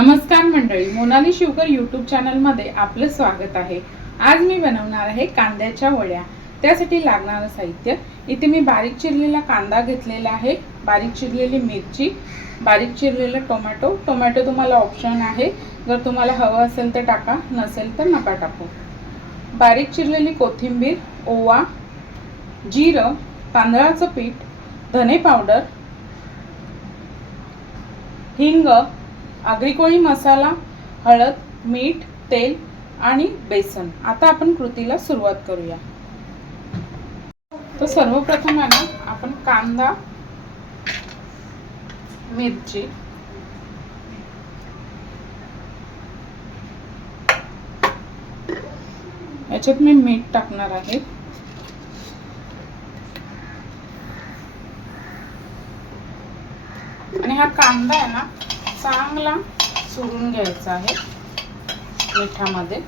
नमस्कार मंडळी मोनाली शिवकर यूट्यूब चॅनलमध्ये आपलं स्वागत आहे. आज मी बनवणार आहे कांद्याच्या वड्या. त्यासाठी लागणारं साहित्य. इथे मी बारीक चिरलेला कांदा घेतलेला आहे. बारीक चिरलेली मिरची बारीक चिरलेला टोमॅटो. टोमॅटो तुम्हाला ऑप्शन आहे. जर तुम्हाला हवं असेल तर टाका नसेल तर नका टाकू. बारीक चिरलेली कोथिंबीर ओवा जिरं तांदळाचं पीठ धने पावडर हिंग आगरी मसाला हळद मीठ तेल आणि बेसन. आता आपण कृतीला सुरुवात करूया. तर सर्वप्रथम आहे ना आपण कांदा मिरची याच्यात मी मीठ टाकणार आहे. आणि हा कांदा आहे ना चांगला चुरून घ्यायचा आहे मिठामध्ये.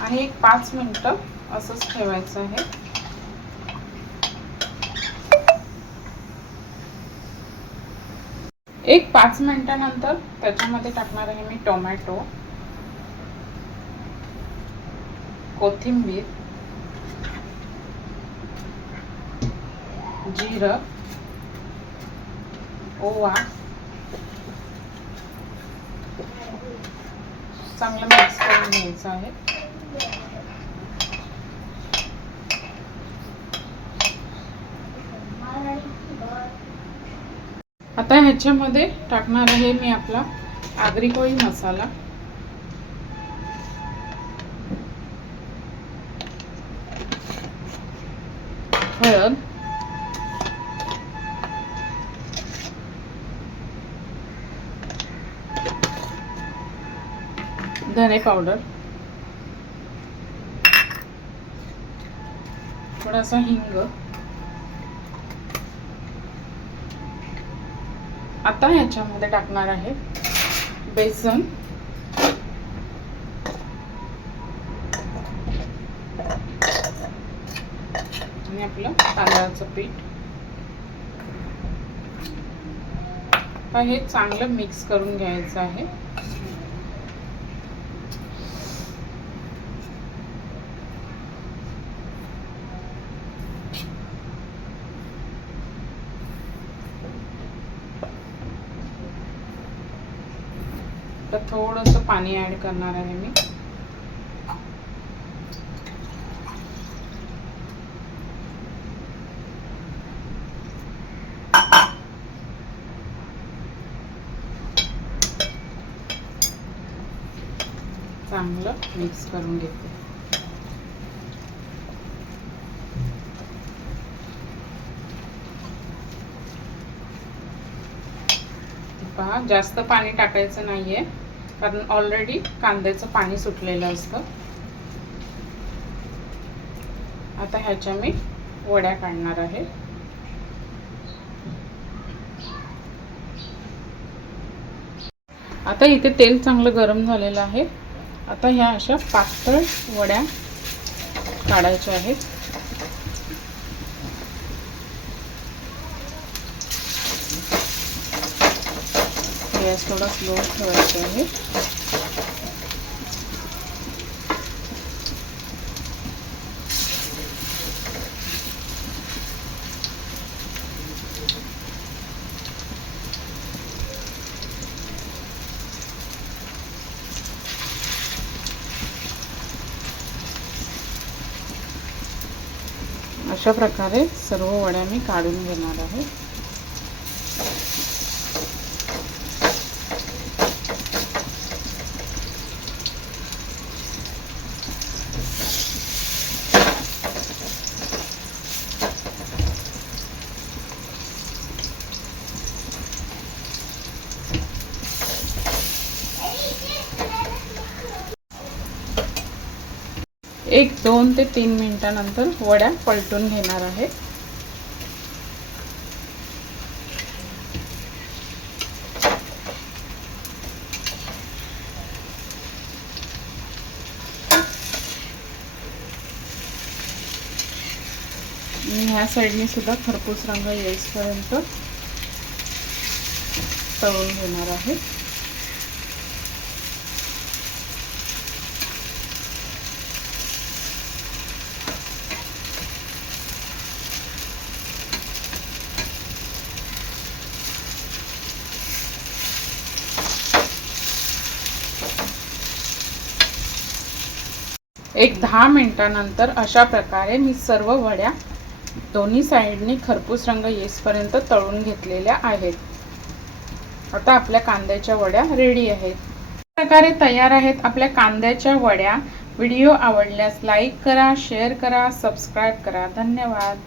आणि एक पाच मिनटं असंच ठेवायचं आहे. एक पाच मिनिटानंतर त्याच्यामध्ये टाकणार आहे मी टोमॅटो कोथिंबीर जिरं ओवा चांगलं मिक्स करून घ्यायचं आहे. आता ह्याच्यामध्ये टाकणार आहे मी आपला आगरी कोळी मसाला. हळद. धने पावडर थोडासा हिंग. आता ह्याच्यामध्ये टाकणार आहे बेसन. आणि आपलं तांदळाचं पीठ. हे चांगलं मिक्स करून घ्यायचं आहे. तर थोडंसं पाणी ॲड करणार आहे मी. चांगलं मिक्स करून घेते. पहा जास्त पाणी टाकायचं नाही आहे कारण ऑलरेडी कांद्याचं पाणी सुटलेलं असतं. आता ह्याच्या मी वड्या काढणार आहे. आता इथे तेल चांगलं गरम झालेलं आहे. आता ह्या अशा पातळ वड्या काढायच्या आहेत. गॅस थोडा स्लो ठेवायचा आहे. अशा प्रकारे सर्व वड्या मी काढून घेणार आहे. एक दोन ते तीन मिनटानंतर वड्या पलटून घेणार आहे. ह्या साईडने सुद्धा खरपूस रंग येईपर्यंत तळून घेणार आहे. एक दहा मिनटानंतर अशा प्रकारे मी सर्व वड्या दोन्ही साईडने खरपूस रंग येसपर्यंत तळून घेतलेल्या आहेत. आता आपल्या कांद्याच्या वड्या रेडी आहेत. प्रकारे तयार आहेत आपल्या कांद्याच्या वड्या. व्हिडिओ आवडल्यास लाईक करा शेअर करा सबस्क्राईब करा. धन्यवाद.